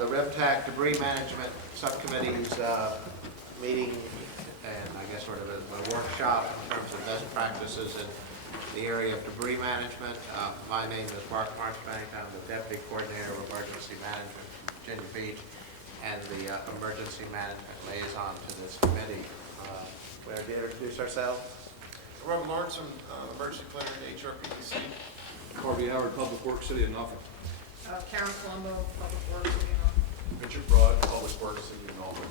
The REMTAC Debris Management Subcommittee's meeting, and I guess sort of a workshop in terms of best practices in the area of debris management. My name is Mark Marchbank. I'm the Deputy Coordinator of Emergency Management from Virginia Beach and the Emergency Management Liaison to this committee. We're here to introduce ourselves. Robert Lawrence, I'm Emergency Planner at HRPDC. Harvey Howard, Public Works, City of Norfolk. Karen Colombo, Public Works, City of Norfolk. Richard Broad, Public Works, City of Norfolk.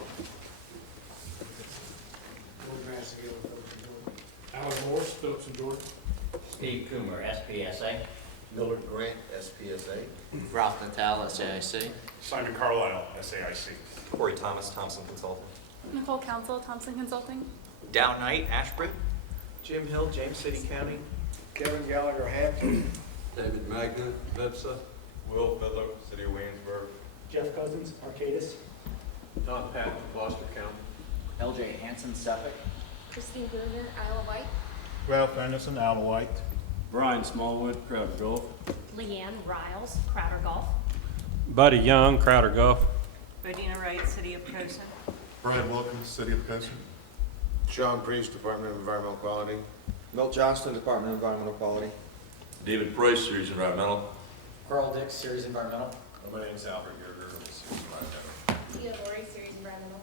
Alan Morse, Phillips and Jordan. Steve Coomer, SPSA. Millard Grant, SPSA. Ralph Natal, SAIC. Simon Carlisle, SAIC. Corey Thomas, Thompson Consulting. Nicole Council, Thompson Consulting. Dow Knight, Ashbridge. Jim Hill, James City County. Kevin Gallagher, Hampton. David Magna, VEPSA. Will Fiddler, City of Williamsburg. Jeff Cousins, Arcadis. Tom Patton, Gloucester County. LJ Hanson, Suffolk. Christine Bruner, Isle of Wight. Ralph Anderson, Isle of Wight. Brian Smallwood, Crowder Gulf. Leanne Riles, Crowder Golf. Buddy Young, Crowder Gulf. Bodina Wright, City of Posen. Brian Wilkins, City of Posen. Sean Priest, Department of Environmental Quality. Milt Johnston, Department of Environmental Quality. David Price, Series Environmental. Carl Dix, Series Environmental. My name's Albert Yerger, Series Environmental. Tia Lori, Series Environmental.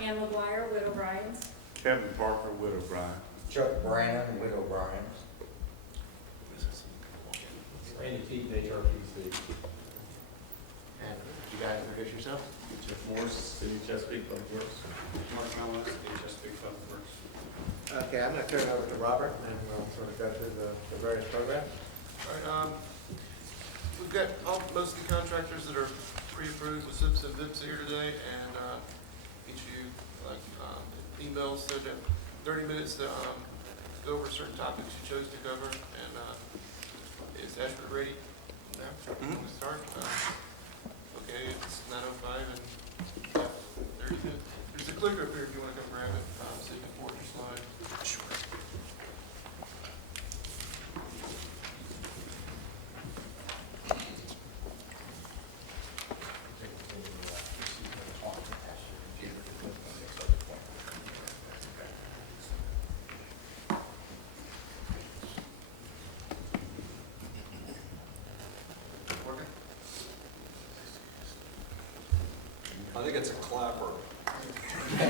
Ann McGuire, Widow Bryans. Kevin Parker, Widow Bryan. Chuck Brannon, Widow Bryan. Randy Keaton, HRPC. And you guys introduce yourself? Jeff Morris, City of Chesapeake Public Works. Mark Miller, City of Chesapeake Public Works. Okay, I'm going to turn it over to Robert, and we'll sort of go through the various programs. All right, we've got most of the contractors that are pre-approved with SIPs and VIPs here today, and each of you emails that have 30 minutes to go over certain topics you chose to cover. And is Ashford ready? Now, we'll start. Okay, it's 9:05 and 30 minutes. There's a clicker up here if you want to come grab it, so you can forward your slide. Sure. I think it's a clapper. There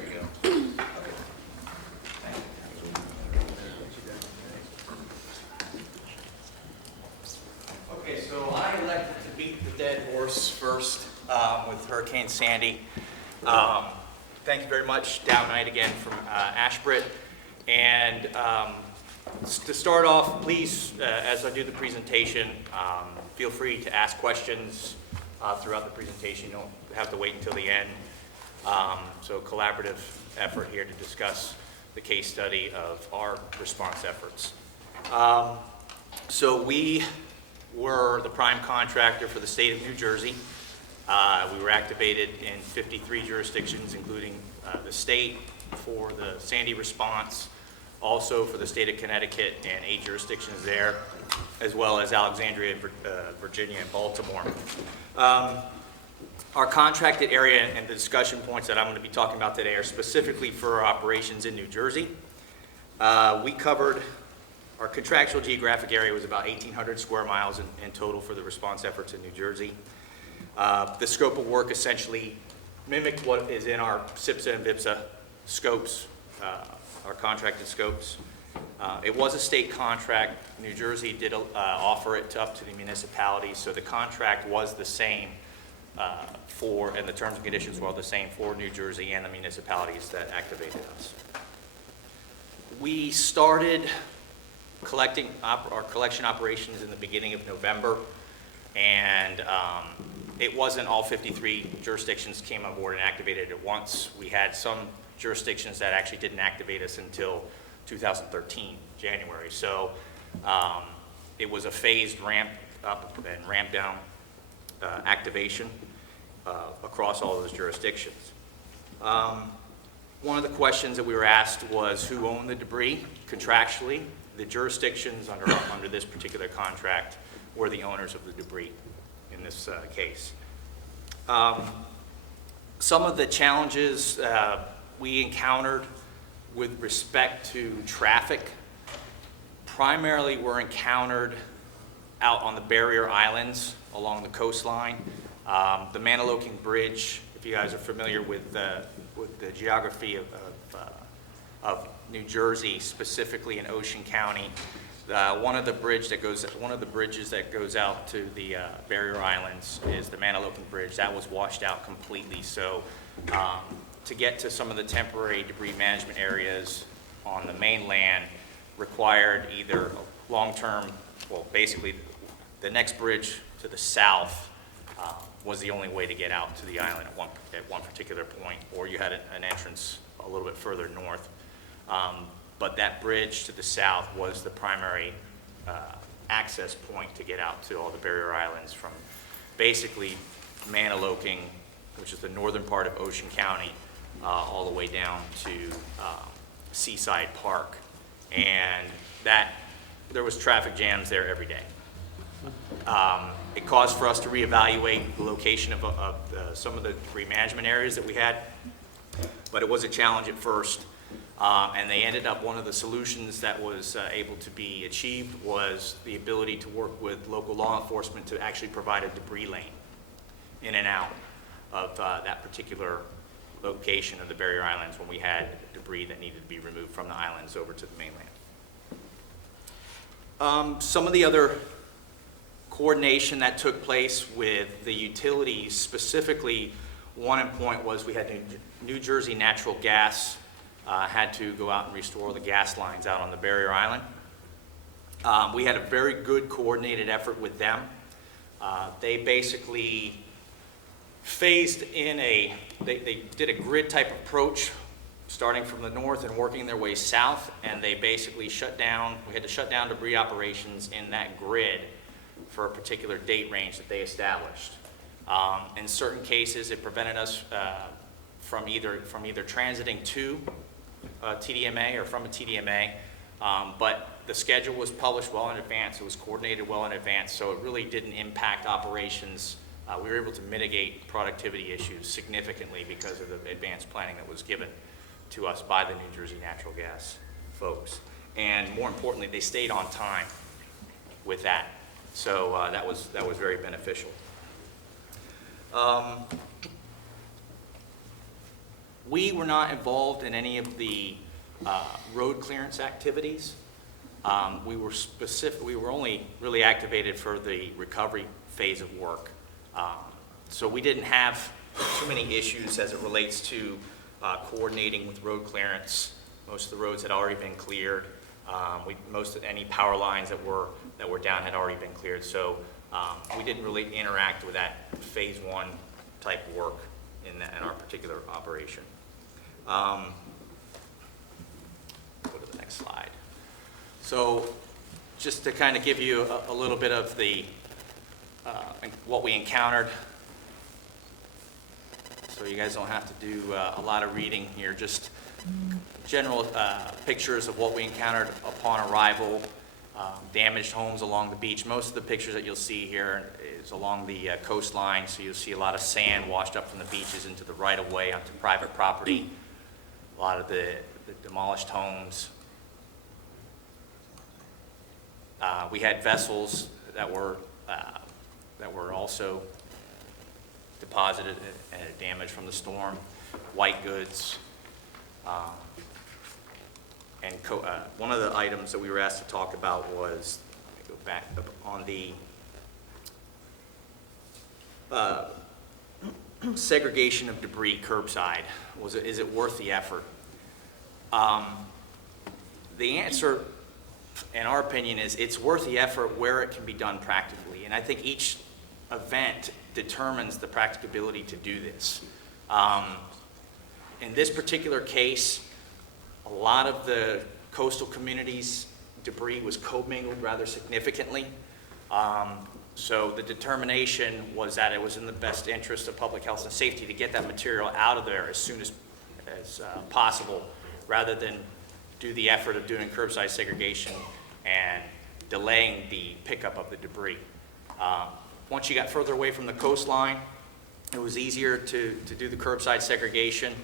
we go. Okay, so I elected to beat the dead horse first with Hurricane Sandy. Thank you very much, Dow Knight again from Ashbridge. And to start off, please, as I do the presentation, feel free to ask questions throughout the presentation. You don't have to wait until the end. So collaborative effort here to discuss the case study of our response efforts. So we were the prime contractor for the state of New Jersey. We were activated in 53 jurisdictions, including the state for the Sandy response, also for the state of Connecticut and 8 jurisdictions there, as well as Alexandria, Virginia, and Baltimore. Our contracted area and the discussion points that I'm going to be talking about today are specifically for our operations in New Jersey. We covered, our contractual geographic area was about 1,800 square miles in total for the response efforts in New Jersey. The scope of work essentially mimicked what is in our SIPSA and VIPSA scopes, our contracted scopes. It was a state contract. New Jersey did offer it up to the municipalities, so the contract was the same and the terms and conditions were the same for New Jersey and the municipalities that activated us. We started collecting our collection operations in the beginning of November, and it wasn't all 53 jurisdictions came on board and activated at once. We had some jurisdictions that actually didn't activate us until 2013, January. So it was a phased ramp up and ramp down activation across all those jurisdictions. One of the questions that we were asked was who owned the debris contractually. the jurisdictions under this particular contract were the owners of the debris in this case. Some of the challenges we encountered with respect to traffic primarily were encountered out on the barrier islands along the coastline. The Manahawkin Bridge, if you guys are familiar with the geography of New Jersey, specifically in Ocean County, one of the bridges that goes out to the barrier islands is the Manahawkin Bridge. That was washed out completely. So to get to some of the temporary debris management areas on the mainland required either long-term, well, basically the next bridge to the south was the only way to get out to the island at one particular point, or you had an entrance a little bit further north. But that bridge to the south was the primary access point to get out to all the barrier islands from basically Manahawkin, which is the northern part of Ocean County, all the way down to Seaside Park. And there was traffic jams there every day. It caused for us to reevaluate the location of some of the debris management areas that we had, but it was a challenge at first. And they ended up, one of the solutions that was able to be achieved was the ability to work with local law enforcement to actually provide a debris lane in and out of that particular location of the barrier islands when we had debris that needed to be removed from the islands over to the mainland. Some of the other coordination that took place with the utilities, specifically one point was we had New Jersey Natural Gas had to go out and restore the gas lines out on the barrier island. We had a very good coordinated effort with them. They basically phased in they did a grid type approach starting from the north and working their way south, and they basically we had to shut down debris operations in that grid for a particular date range that they established. In certain cases, it prevented us from either transiting to TDMA or from a TDMA, but the schedule was published well in advance, it was coordinated well in advance, so it really didn't impact operations. We were able to mitigate productivity issues significantly because of the advanced planning that was given to us by the New Jersey Natural Gas folks. And more importantly, they stayed on time with that. So that was very beneficial. We were not involved in any of the road clearance activities. We were only really activated for the recovery phase of work. So we didn't have too many issues as it relates to coordinating with road clearance. Most of the roads had already been cleared. Most of any power lines that were down had already been cleared. So we didn't really interact with that phase one type work in our particular operation. Go to the next slide. So just to kind of give you a little bit of what we encountered, so you guys don't have to do a lot of reading here, just general pictures of what we encountered upon arrival. Damaged homes along the beach. Most of the pictures that you'll see here is along the coastline, so you'll see a lot of sand washed up from the beaches into the right-of-way onto private property. A lot of the demolished homes. We had vessels that were also deposited and damaged from the storm, white goods. And one of the items that we were asked to talk about was, let me go back up on the segregation of debris curbside. Is it worth the effort? The answer, in our opinion, is it's worth the effort where it can be done practically. And I think each event determines the practicability to do this. In this particular case, a lot of the coastal communities' debris was commingled rather significantly. So the determination was that it was in the best interest of public health and safety to get that material out of there as soon as possible, rather than do the effort of doing curbside segregation and delaying the pickup of the debris. Once you got further away from the coastline, it was easier to do the curbside segregation.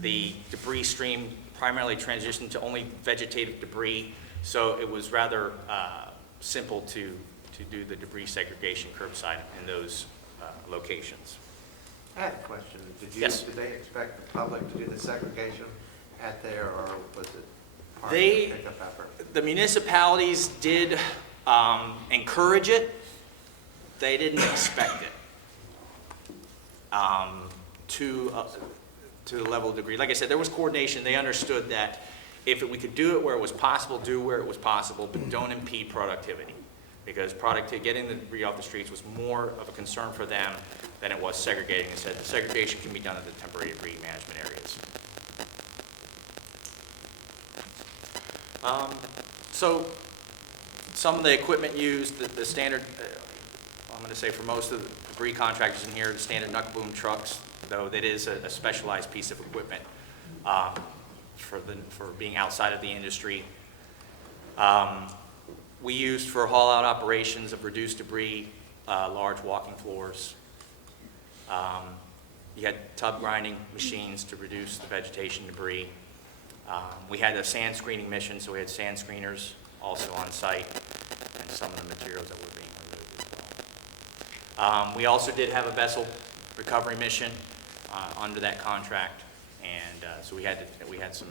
The debris stream primarily transitioned to only vegetative debris, so it was rather simple to do the debris segregation curbside in those locations. I had a question. Yes. Did they expect the public to do the segregation at there, or was it part They- of the pickup effort? The municipalities did encourage it. They didn't expect it to the level of degree. Like I said, there was coordination. They understood that if we could do it where it was possible, do where it was possible, but don't impede productivity. Because getting the debris off the streets was more of a concern for them than it was segregating. They said the segregation can be done at the temporary debris management areas. So some of the equipment used, the standard, I'm going to say for most of the debris contractors in here, the standard knuckle boom trucks, though that is a specialized piece of equipment for being outside of the industry. We used for haul-out operations of reduced debris, large walking floors. You had tub grinding machines to reduce the vegetation debris. We had a sand screening mission, so we had sand screeners also on site, and some of the materials that were being removed as well. We also did have a vessel recovery mission under that contract, and so we had some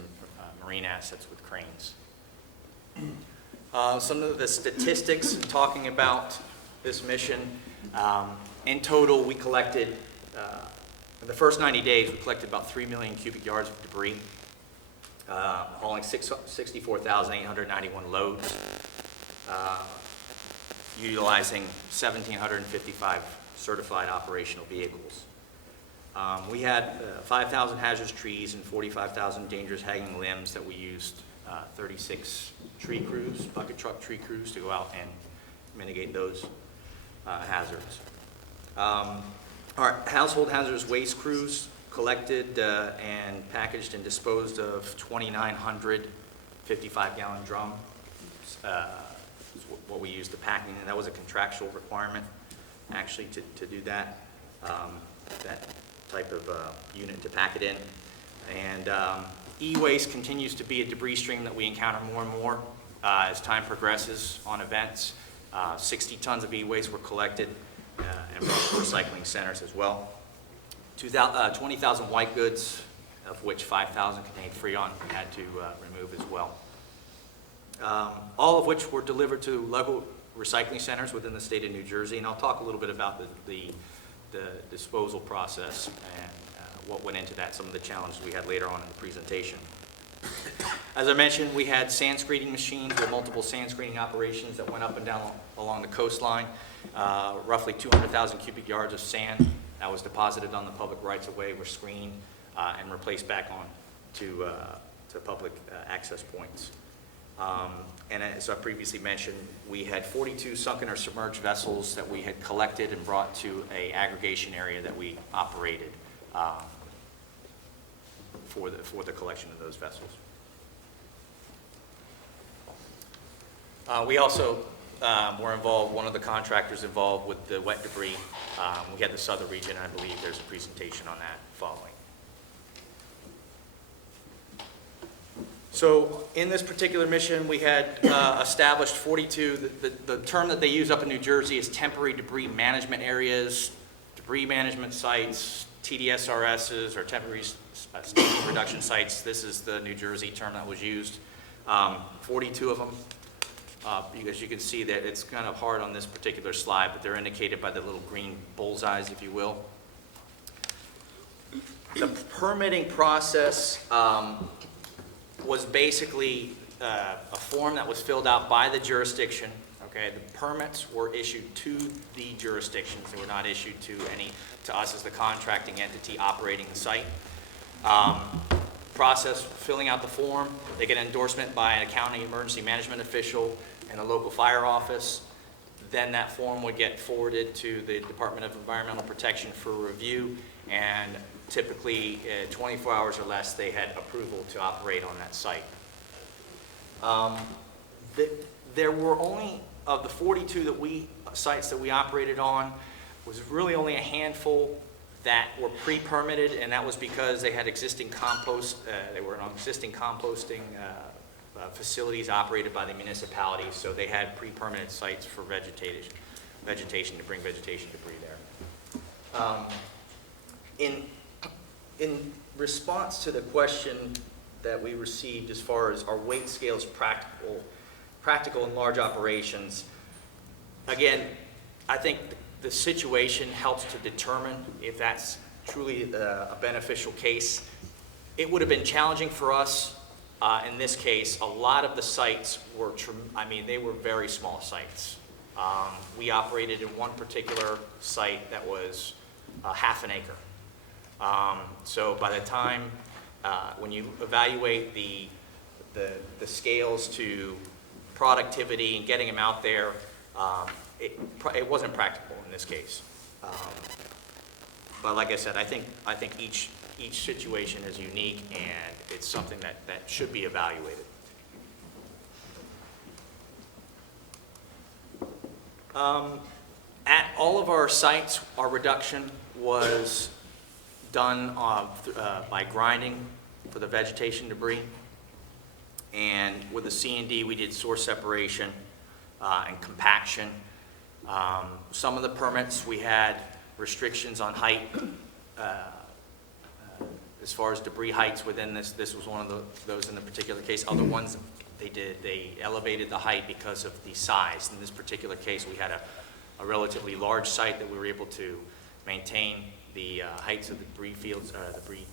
marine assets with cranes. Some of the statistics talking about this mission, in total we collected, in the first 90 days we collected about 3 million cubic yards of debris, hauling 64,891 loads, utilizing 1,755 certified operational vehicles. We had 5,000 hazardous trees and 45,000 dangerous hanging limbs that we used 36 tree crews, bucket truck tree crews, to go out and mitigate those hazards. Our household hazardous waste crews collected and packaged and disposed of 2,900 55-gallon drums. What we used to packing, and that was a contractual requirement, actually, to do that, that type of unit to pack it in. And e-waste continues to be a debris stream that we encounter more and more as time progresses on events. 60 tons of e-waste were collected and brought to recycling centers as well. 20,000 white goods, of which 5,000 contained Freon, we had to remove as well. All of which were delivered to local recycling centers within the state of New Jersey, and I'll talk a little bit about the disposal process and what went into that, some of the challenges we had later on in the presentation. As I mentioned, we had sand screening machines with multiple sand screening operations that went up and down along the coastline. Roughly 200,000 cubic yards of sand that was deposited on the public rights-of-way were screened and replaced back on to public access points. And as I previously mentioned, we had 42 sunken or submerged vessels that we had collected and brought to an aggregation area that we operated for the collection of those vessels. We also were involved, one of the contractors involved with the wet debris. We had the southern region, I believe there's a presentation on that following. So in this particular mission, we had established 42, the term that they use up in New Jersey is temporary debris management areas, debris management sites, TDSRSs, or temporary staging reduction sites. This is the New Jersey term that was used. 42 of them. As you can see that it's kind of hard on this particular slide, but they're indicated by the little green bullseyes, if you will. The permitting process was basically a form that was filled out by the jurisdiction. Okay, the permits were issued to the jurisdictions. They were not issued to us as the contracting entity operating the site. Process, filling out the form, they get an endorsement by a county emergency management official and a local fire office. Then that form would get forwarded to the Department of Environmental Protection for review, and typically 24 hours or less they had approval to operate on that site. there were only, of the 42 sites that we operated on, was really only a handful that were pre-permitted, and that was because they had existing they were on existing composting facilities operated by the municipality, so they had pre-permitted sites for vegetation to bring vegetation debris there. In response to the question that we received as far as our weight scales practical in large operations, again, I think the situation helps to determine if that's truly a beneficial case. It would have been challenging for us in this case. A lot of the sites were, they were very small sites. We operated in one particular site that was half an acre. So by the time, when you evaluate the scales to productivity and getting them out there, it wasn't practical in this case. But like I said, I think each situation is unique, and it's something that should be evaluated. At all of our sites, our reduction was done by grinding for the vegetation debris. And with the C&D, we did source separation and compaction. Some of the permits, we had restrictions on height. As far as debris heights within this was one of those in the particular case. Other ones, they elevated the height because of the size. In this particular case, we had a relatively large site that we were able to maintain the heights of the debris fields, debris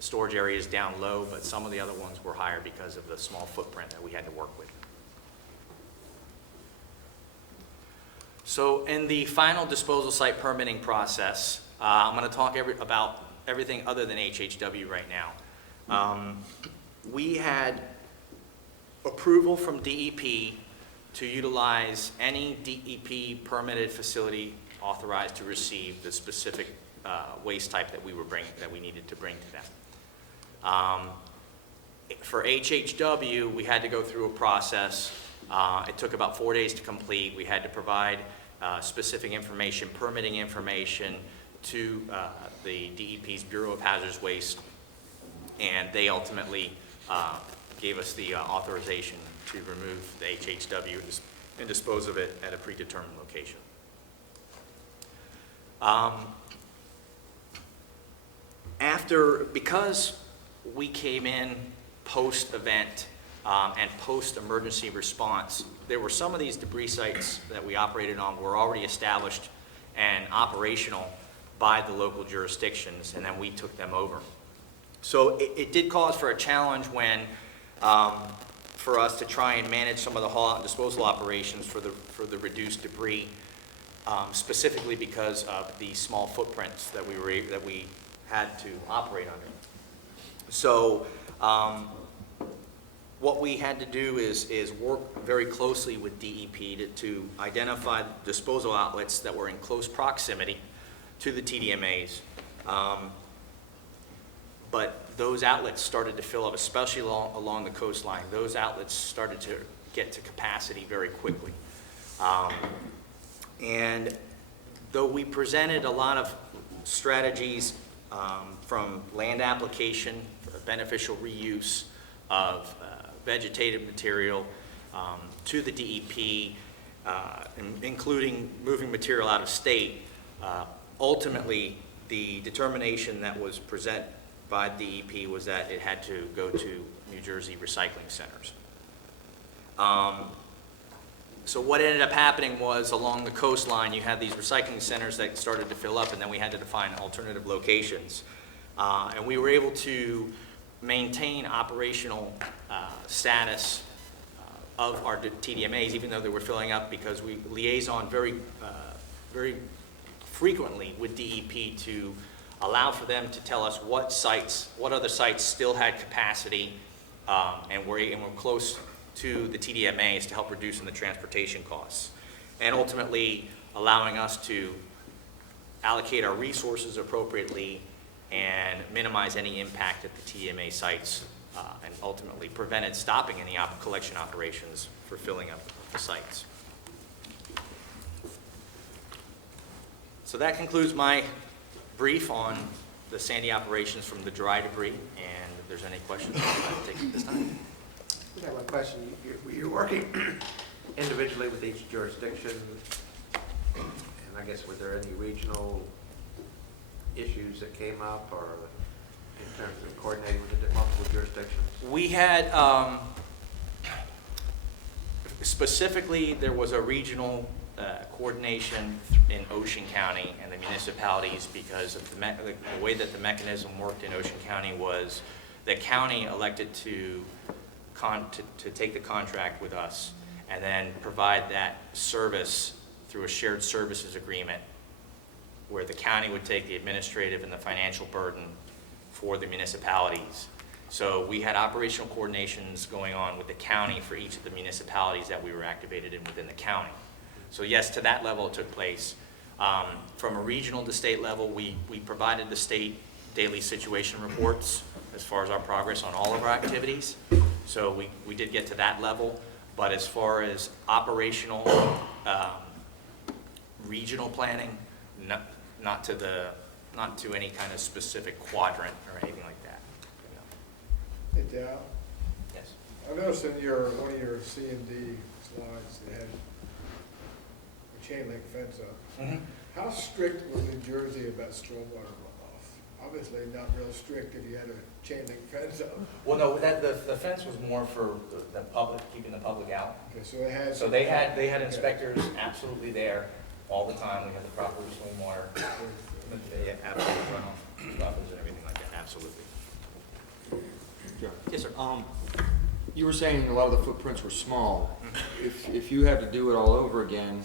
storage areas down low, but some of the other ones were higher because of the small footprint that we had to work with. So in the final disposal site permitting process, I'm going to talk about everything other than HHW right now. We had approval from DEP to utilize any DEP permitted facility authorized to receive the specific waste type that we needed to bring to them. For HHW, we had to go through a process. It took about 4 days to complete. We had to provide specific information, permitting information to the DEP's Bureau of Hazardous Waste, and they ultimately gave us the authorization to remove the HHW and dispose of it at a predetermined location. Because we came in post-event and post-emergency response, there were some of these debris sites that we operated on were already established and operational by the local jurisdictions, and then we took them over. So it did cause for a challenge when, for us to try and manage some of the haul out and disposal operations for the reduced debris, specifically because of the small footprints that we had to operate under. So what we had to do is work very closely with DEP to identify disposal outlets that were in close proximity to the TDMAs. But those outlets started to fill up, especially along the coastline. Those outlets started to get to capacity very quickly. And though we presented a lot of strategies from land application, beneficial reuse of vegetative material to the DEP, including moving material out of state, ultimately the determination that was presented by DEP was that it had to go to New Jersey recycling centers. So what ended up happening was along the coastline you had these recycling centers that started to fill up, and then we had to define alternative locations. And we were able to maintain operational status of our TDMAs, even though they were filling up, because we liaison very frequently with DEP to allow for them to tell us what other sites still had capacity, and we're close to the TDMAs to help reduce the transportation costs, and ultimately allowing us to allocate our resources appropriately and minimize any impact at the TDMA sites, and ultimately prevented stopping any collection operations for filling up the sites. So that concludes my brief on the Sandy operations from the dry debris, and if there's any questions, I'll take it this time. I got one question. You're working individually with each jurisdiction, and I guess were there any regional issues that came up, or in terms of coordinating with the multiple jurisdictions? We had, specifically, there was a regional coordination in Ocean County and the municipalities because of the way that the mechanism worked in Ocean County was the county elected to take the contract with us and then provide that service through a shared services agreement where the county would take the administrative and the financial burden for the municipalities. So we had operational coordinations going on with the county for each of the municipalities that we were activated in within the county. So yes, to that level it took place. From a regional to state level, we provided the state daily situation reports as far as our progress on all of our activities. So we did get to that level, but as far as operational regional planning, not to any kind of specific quadrant or anything like that. Hey, Dal, Yes. I noticed in one of your C and D slides, they had a chain link fence up. Mm-hmm. How strict was New Jersey about stormwater runoff? Obviously not real strict if you had a chain link fence up. Well, no, the fence was more for the public, keeping the public out. Okay, so it had. So they had inspectors absolutely there all the time. We had the proper stormwater, yeah, absolutely runoff buffers and everything like that, absolutely. Yes, sir. You were saying a lot of the footprints were small. If you had to do it all over again,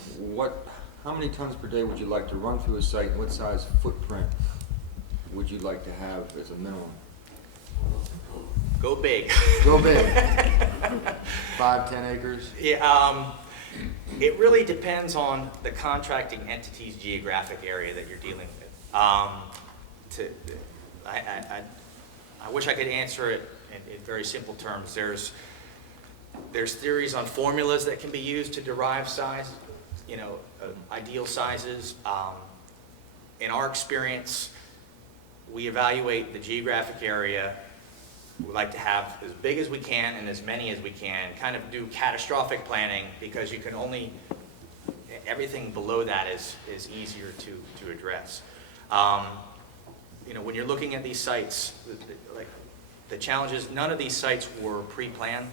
how many tons per day would you like to run through a site, and what size footprint would you like to have as a minimum? Go big. Go big. 5, 10 acres? Yeah, it really depends on the contracting entity's geographic area that you're dealing with. I wish I could answer it in very simple terms. There's theories on formulas that can be used to derive size, ideal sizes. In our experience, we evaluate the geographic area. We like to have as big as we can and as many as we can, kind of do catastrophic planning because you can only, everything below that is easier to address. When you're looking at these sites, the challenge is none of these sites were pre-planned.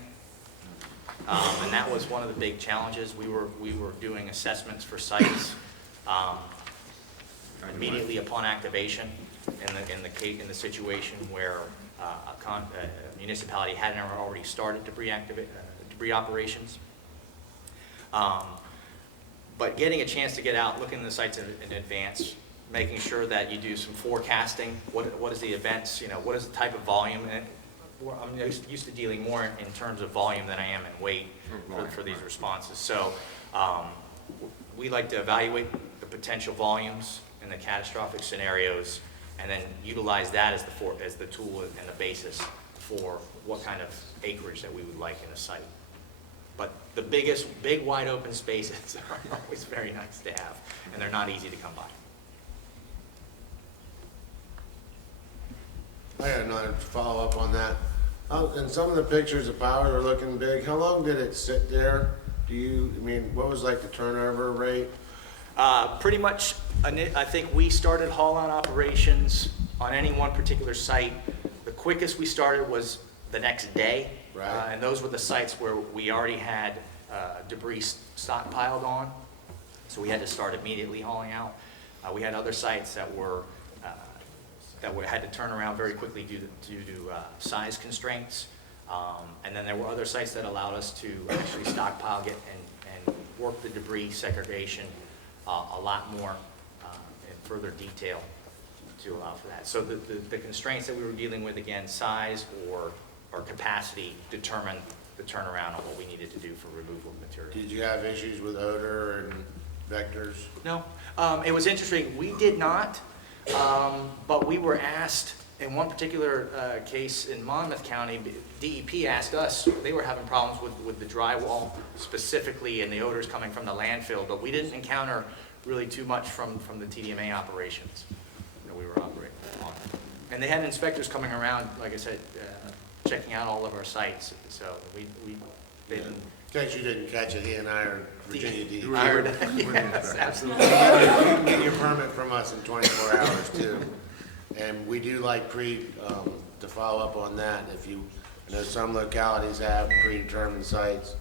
And that was one of the big challenges. We were doing assessments for sites immediately upon activation in the situation where a municipality hadn't already started debris operations. But getting a chance to get out, looking at the sites in advance, making sure that you do some forecasting. What is the events? What is the type of volume? And I'm used to dealing more in terms of volume than I am in weight for these responses. So we like to evaluate the potential volumes and the catastrophic scenarios, and then utilize that as the tool and the basis for what kind of acreage that we would like in a site. But the big wide open spaces are always very nice to have, and they're not easy to come by. I had another follow-up on that. And some of the pictures of power are looking big. How long did it sit there? What was like the turnover rate? Pretty much, I think we started haul-on operations on any one particular site. The quickest we started was the next day. Right. And those were the sites where we already had debris stockpiled on. So we had to start immediately hauling out. We had other sites that had to turn around very quickly due to size constraints. And then there were other sites that allowed us to actually stockpile and work the debris segregation a lot more in further detail to allow for that. So the constraints that we were dealing with, again, size or capacity, determined the turnaround on what we needed to do for removal of material. Did you have issues with odor and vectors? No. It was interesting. We did not, but we were asked In one particular case in Monmouth County, DEP asked us, they were having problems with the drywall specifically and the odors coming from the landfill, but we didn't encounter really too much from the TDMA operations that we were operating on. And they had inspectors coming around, like I said, checking out all of our sites, so they didn't. In case you didn't catch it, he and I are Virginia DEP. Yes, absolutely. You can get your permit from us in 24 hours too. And we do like to follow up on that. I know some localities have predetermined sites.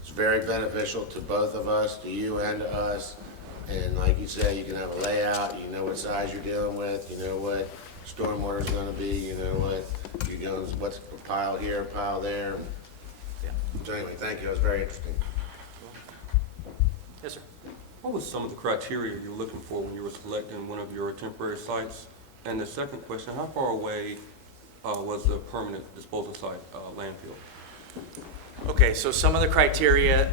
It's very beneficial to both of us, to you and to us. And like you said, you can have a layout, you know what size you're dealing with, you know what stormwater is gonna be, you know what's a pile here, a pile there. Yeah. So anyway, thank you, it was very interesting. Yes, sir. What was some of the criteria you were looking for when you were selecting one of your temporary sites? And the second question, how far away was the permanent disposal site landfill? Okay, so some of the criteria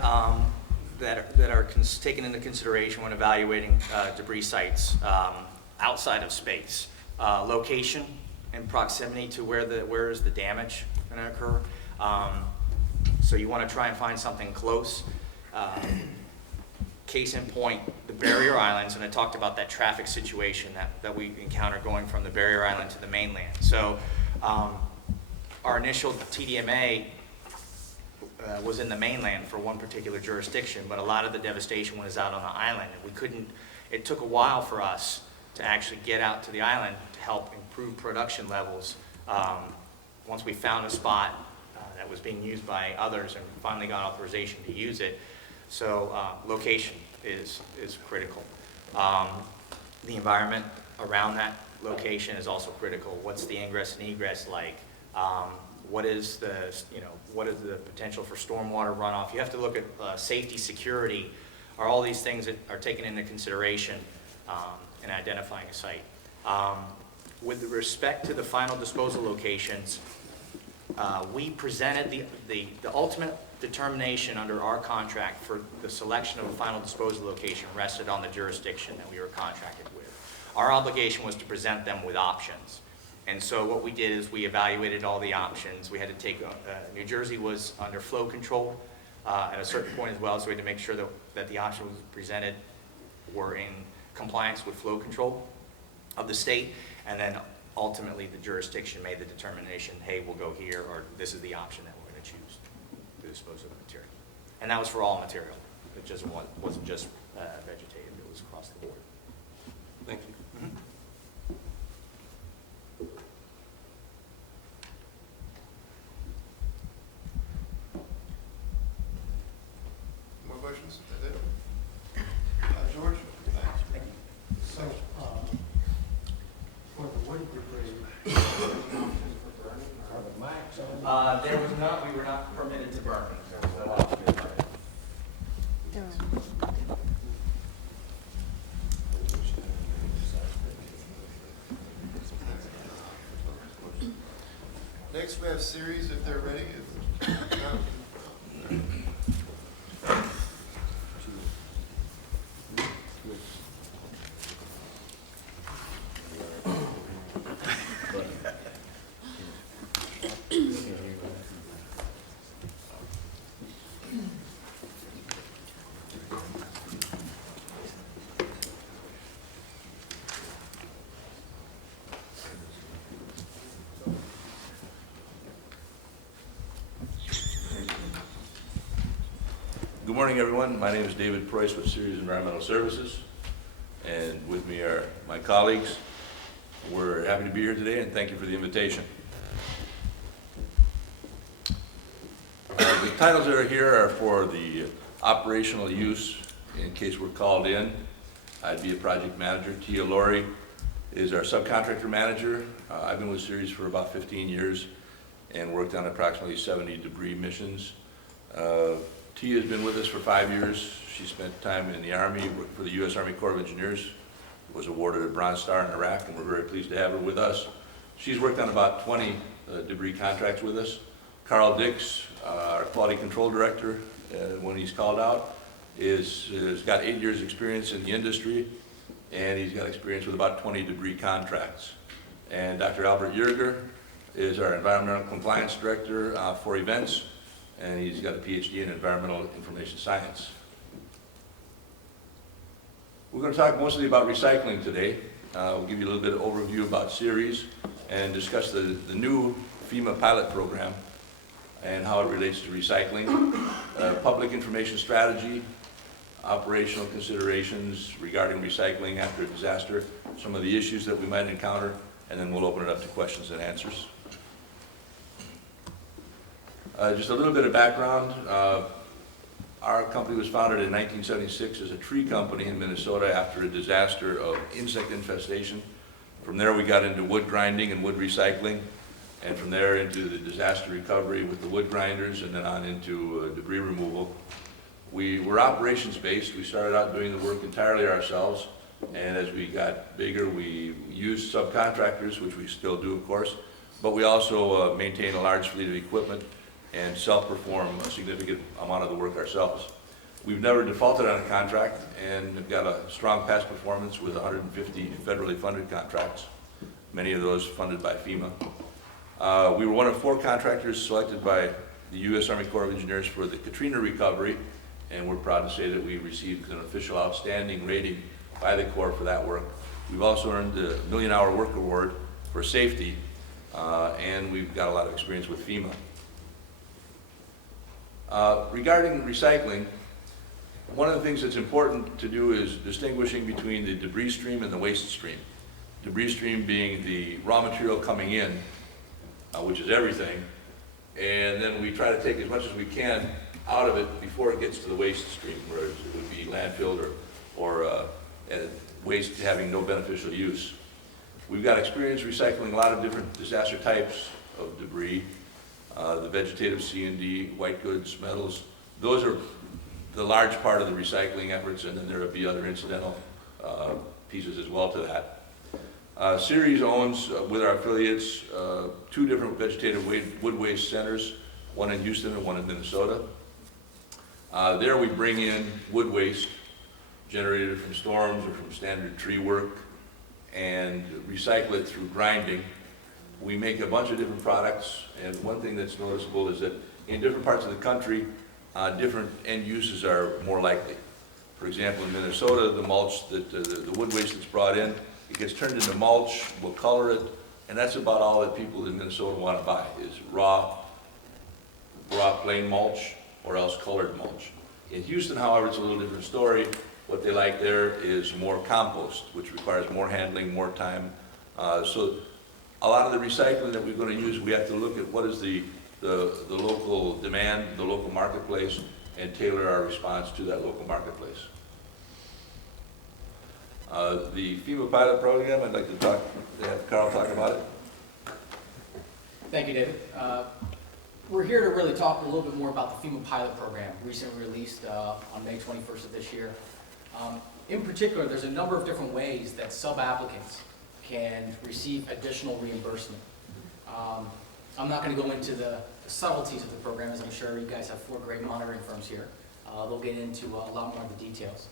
that are taken into consideration when evaluating debris sites outside of space. Location and proximity to where is the damage going to occur. So you want to try and find something close. Case in point, the barrier islands, and I talked about that traffic situation that we encounter going from the barrier island to the mainland. So our initial TDMA was in the mainland for one particular jurisdiction, but a lot of the devastation was out on the island, and it took a while for us to actually get out to the island to help improve production levels. Once we found a spot that was being used by others and finally got authorization to use it. So location is critical. The environment around that location is also critical. What's the ingress and egress like? What is the potential for stormwater runoff? You have to look at safety, security, are all these things that are taken into consideration in identifying a site. With respect to the final disposal locations, we presented the ultimate determination under our contract for the selection of a final disposal location rested on the jurisdiction that we were contracted with. Our obligation was to present them with options. And so what we did is we evaluated all the options. We had to take, New Jersey was under flow control at a certain point as well, so we had to make sure that the options presented were in compliance with flow control of the state, and then ultimately the jurisdiction made the determination, hey, we'll go here, or this is the option that we're going to choose to dispose of the material. And that was for all material. It just wasn't just vegetative, it was across the board. Thank you. More questions? Is that it? George? Thank you. So, for the wood debris, are the max on? We were not permitted to burn. There was no option to burn. Next, we have series, if they're ready. If not, Good morning, everyone. My name is David Preuss with Series Environmental Services, and with me are my colleagues. We're happy to be here today, and thank you for the invitation. The titles that are here are for the operational use in case we're called in. I'd be a project manager. Tia Laurie is our subcontractor manager. I've been with Series for about 15 years and worked on approximately 70 debris missions. Tia has been with us for 5 years. She spent time in the Army, worked for the U.S. Army Corps of Engineers, was awarded a Bronze Star in Iraq, and we're very pleased to have her with us. She's worked on about 20 debris contracts with us. Carl Dix, our quality control director, when he's called out, has got 8 years experience in the industry, and he's got experience with about 20 debris contracts. And Dr. Albert Yerger is our Environmental Compliance Director for events, and he's got a PhD in Environmental Information Science. We're going to talk mostly about recycling today. We'll give you a little bit of overview about Ceres and discuss the new FEMA pilot program and how it relates to recycling, public information strategy, operational considerations regarding recycling after a disaster, some of the issues that we might encounter, and then we'll open it up to questions and answers. Just a little bit of background. Our company was founded in 1976 as a tree company in Minnesota after a disaster of insect infestation. From there we got into wood grinding and wood recycling, and from there into the disaster recovery with the wood grinders, and then on into debris removal. We were operations based. We started out doing the work entirely ourselves, and as we got bigger we used subcontractors, which we still do of course, but we also maintain a large fleet of equipment and self-perform a significant amount of the work ourselves. We've never defaulted on a contract and have got a strong past performance with 150 federally funded contracts, many of those funded by FEMA. We were one of 4 contractors selected by the U.S. Army Corps of Engineers for the Katrina recovery, and we're proud to say that we received an official outstanding rating by the Corps for that work. We've also earned the Million Hour Work Award for safety, and we've got a lot of experience with FEMA. Regarding recycling, one of the things that's important to do is distinguishing between the debris stream and the waste stream. Debris stream being the raw material coming in, which is everything, and then we try to take as much as we can out of it before it gets to the waste stream, where it would be landfilled or waste having no beneficial use. We've got experience recycling a lot of different disaster types of debris. The vegetative C&D, white goods, metals, those are the large part of the recycling efforts, and then there will be other incidental pieces as well to that. Ceres owns, with our affiliates, 2 different vegetative wood waste centers, one in Houston and one in Minnesota. There we bring in wood waste generated from storms or from standard tree work and recycle it through grinding. We make a bunch of different products, and one thing that's noticeable is that in different parts of the country, different end uses are more likely. For example, in Minnesota, the mulch, the wood waste that's brought in, it gets turned into mulch, we'll color it, and that's about all that people in Minnesota want to buy, is raw plain mulch or else colored mulch. In Houston, however, it's a little different story. What they like there is more compost, which requires more handling, more time. So a lot of the recycling that we're going to use, we have to look at what is the local demand, the local marketplace, and tailor our response to that local marketplace. The FEMA pilot program, I'd like to have Carl talk about it. Thank you, David. We're here to really talk a little bit more about the FEMA pilot program, recently released on May 21st of this year. In particular, there's a number of different ways that sub-applicants can receive additional reimbursement. I'm not going to go into the subtleties of the program, as I'm sure you guys have 4 great monitoring firms here. They'll get into a lot more of the details.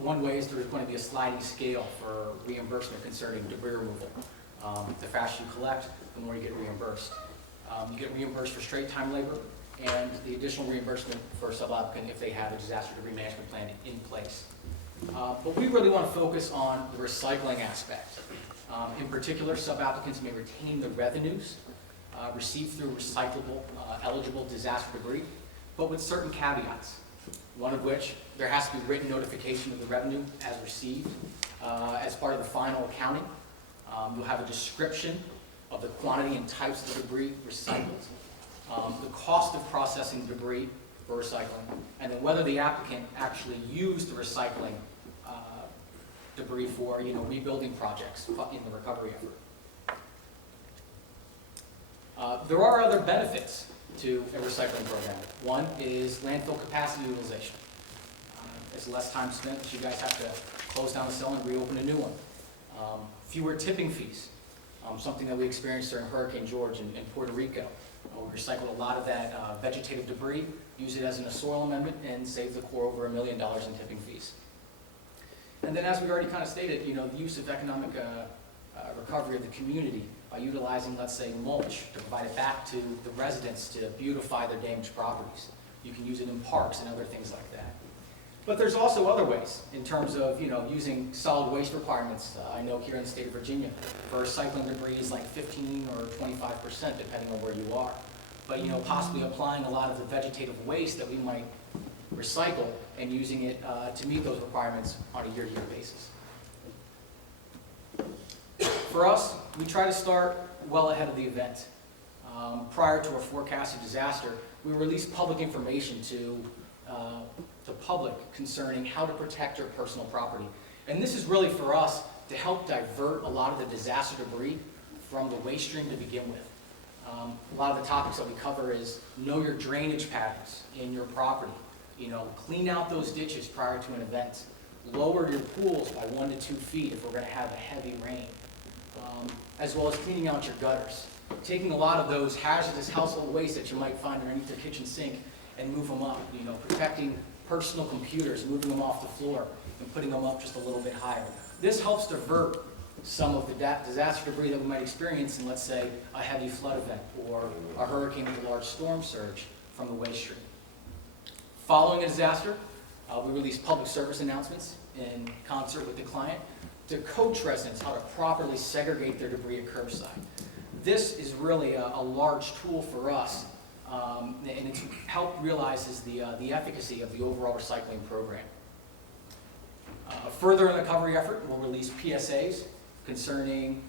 One way is there's going to be a sliding scale for reimbursement concerning debris removal. The faster you collect, the more you get reimbursed. You get reimbursed for straight time labor and the additional reimbursement for a sub-applicant if they have a disaster debris management plan in place. But we really want to focus on the recycling aspect. In particular, sub-applicants may retain the revenues received through recyclable, eligible disaster debris, but with certain caveats. One of which, there has to be written notification of the revenue as received as part of the final accounting. You'll have a description of the quantity and types of debris recycled, the cost of processing debris for recycling, and then whether the applicant actually used the recycling debris for, rebuilding projects in the recovery effort. There are other benefits to a recycling program. One is landfill capacity utilization. It's less time spent because you guys have to close down the cell and reopen a new one. Fewer tipping fees, something that we experienced during Hurricane George in Puerto Rico. We recycled a lot of that vegetative debris, used it as a soil amendment, and saved the Corps over $1 million in tipping fees. And then, as we already kind of stated, the use of economic recovery of the community by utilizing, let's say, mulch to provide it back to the residents to beautify their damaged properties. You can use it in parks and other things like that. But there's also other ways in terms of, using solid waste requirements. I know here in the state of Virginia, for recycling debris is like 15 or 25%, depending on where you are. But, possibly applying a lot of the vegetative waste that we might recycle and using it to meet those requirements on a year-to-year basis. For us, we try to start well ahead of the event. Prior to a forecasted disaster, we release public information to public concerning how to protect your personal property. And this is really for us to help divert a lot of the disaster debris from the waste stream to begin with. A lot of the topics that we cover is know your drainage patterns in your property. Clean out those ditches prior to an event. Lower your pools by 1 to 2 feet if we're going to have a heavy rain. As well as cleaning out your gutters. Taking a lot of those hazardous household waste that you might find underneath your kitchen sink and move them up. Protecting personal computers, moving them off the floor and putting them up just a little bit higher. This helps divert some of the disaster debris that we might experience in, let's say, a heavy flood event or a hurricane with a large storm surge from the waste stream. Following a disaster, we release public service announcements in concert with the client to coach residents how to properly segregate their debris at curbside. This is really a large tool for us, and it's helped realize the efficacy of the overall recycling program. Further in the recovery effort, we'll release PSAs concerning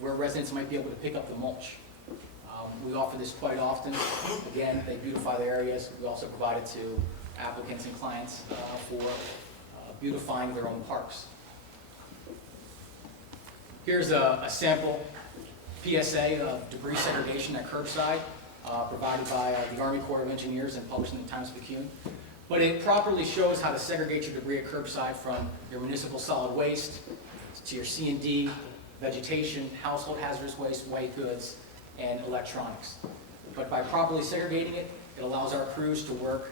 where residents might be able to pick up the mulch. We offer this quite often. Again, they beautify the areas. We also provide it to applicants and clients for beautifying their own parks. Here's a sample PSA of debris segregation at curbside provided by the Army Corps of Engineers and published in the Times-Picayune. But it properly shows how to segregate your debris at curbside from your municipal solid waste to your C&D, vegetation, household hazardous waste, white goods, and electronics. But by properly segregating it, it allows our crews to work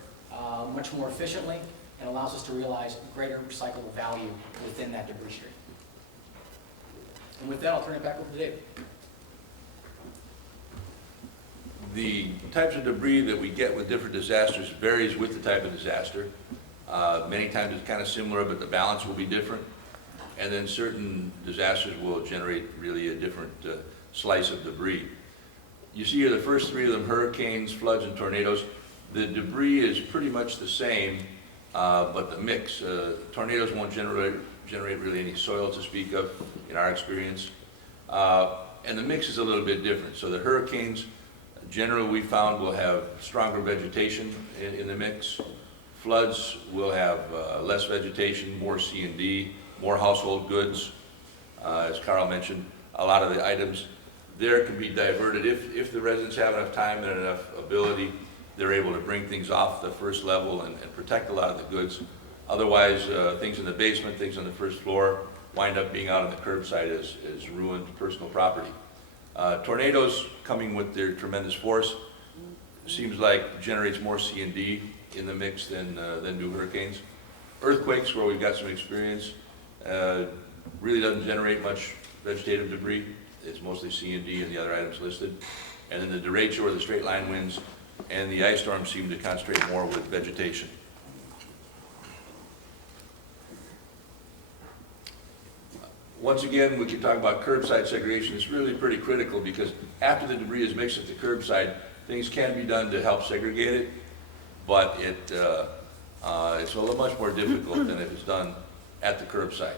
much more efficiently and allows us to realize greater recyclable value within that debris stream. And with that, I'll turn it back over to David. The types of debris that we get with different disasters varies with the type of disaster. Many times it's kind of similar, but the balance will be different. And then certain disasters will generate really a different slice of debris. You see here the first three of them, hurricanes, floods, and tornadoes. The debris is pretty much the same, but the mix. Tornadoes won't generate really any soil to speak of in our experience. And the mix is a little bit different. So the hurricanes, generally we found, will have stronger vegetation in the mix. Floods will have less vegetation, more C&D, more household goods. As Carl mentioned, a lot of the items there can be diverted. If the residents have enough time and enough ability, they're able to bring things off the first level and protect a lot of the goods. Otherwise, things in the basement, things on the first floor wind up being out on the curbside as ruined personal property. Tornadoes, coming with their tremendous force, seems like generates more C&D in the mix than do hurricanes. Earthquakes, where we've got some experience, really doesn't generate much vegetative debris. It's mostly C&D and the other items listed. And then the derecho, or the straight line winds, and the ice storms seem to concentrate more with vegetation. Once again, we can talk about curbside segregation. It's really pretty critical because after the debris is mixed at the curbside, things can be done to help segregate it, but it's a little much more difficult than if it's done at the curbside.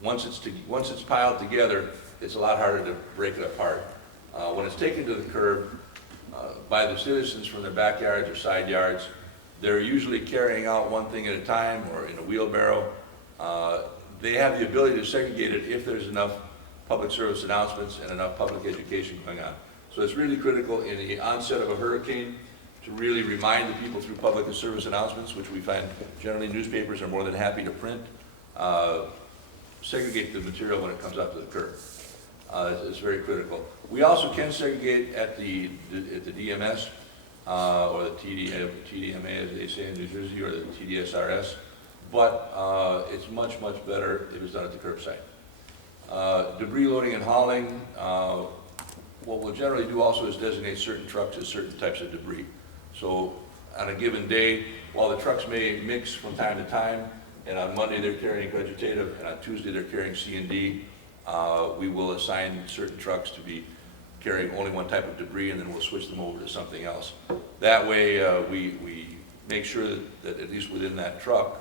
Once it's piled together, it's a lot harder to break it apart. When it's taken to the curb by the citizens from their backyards or side yards, they're usually carrying out one thing at a time or in a wheelbarrow. They have the ability to segregate it if there's enough public service announcements and enough public education going on. So it's really critical in the onset of a hurricane to really remind the people through public service announcements, which we find generally newspapers are more than happy to print, segregate the material when it comes up to the curb. It's very critical. We also can segregate at the DMS or the TDMA, as they say in New Jersey, or the TDSRS, but it's much, much better if it's done at the curbside. Debris loading and hauling, what we'll generally do also is designate certain trucks as certain types of debris. So on a given day, while the trucks may mix from time to time, and on Monday they're carrying vegetative, and on Tuesday they're carrying C&D, we will assign certain trucks to be carrying only one type of debris, and then we'll switch them over to something else. That way, we make sure that at least within that truck,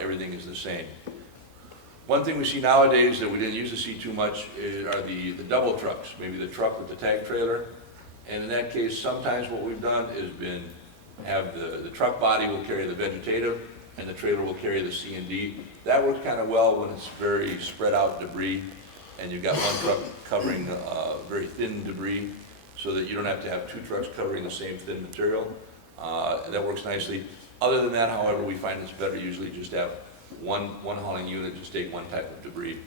everything is the same. One thing we see nowadays that we didn't used to see too much are the double trucks, maybe the truck with the tag trailer. And in that case, sometimes what we've done is have the truck body will carry the vegetative and the trailer will carry the C&D. That works kind of well when it's very spread out debris and you've got one truck covering very thin debris so that you don't have to have two trucks covering the same thin material. And that works nicely. Other than that, however, we find it's better usually just to have one hauling unit just take one type of debris.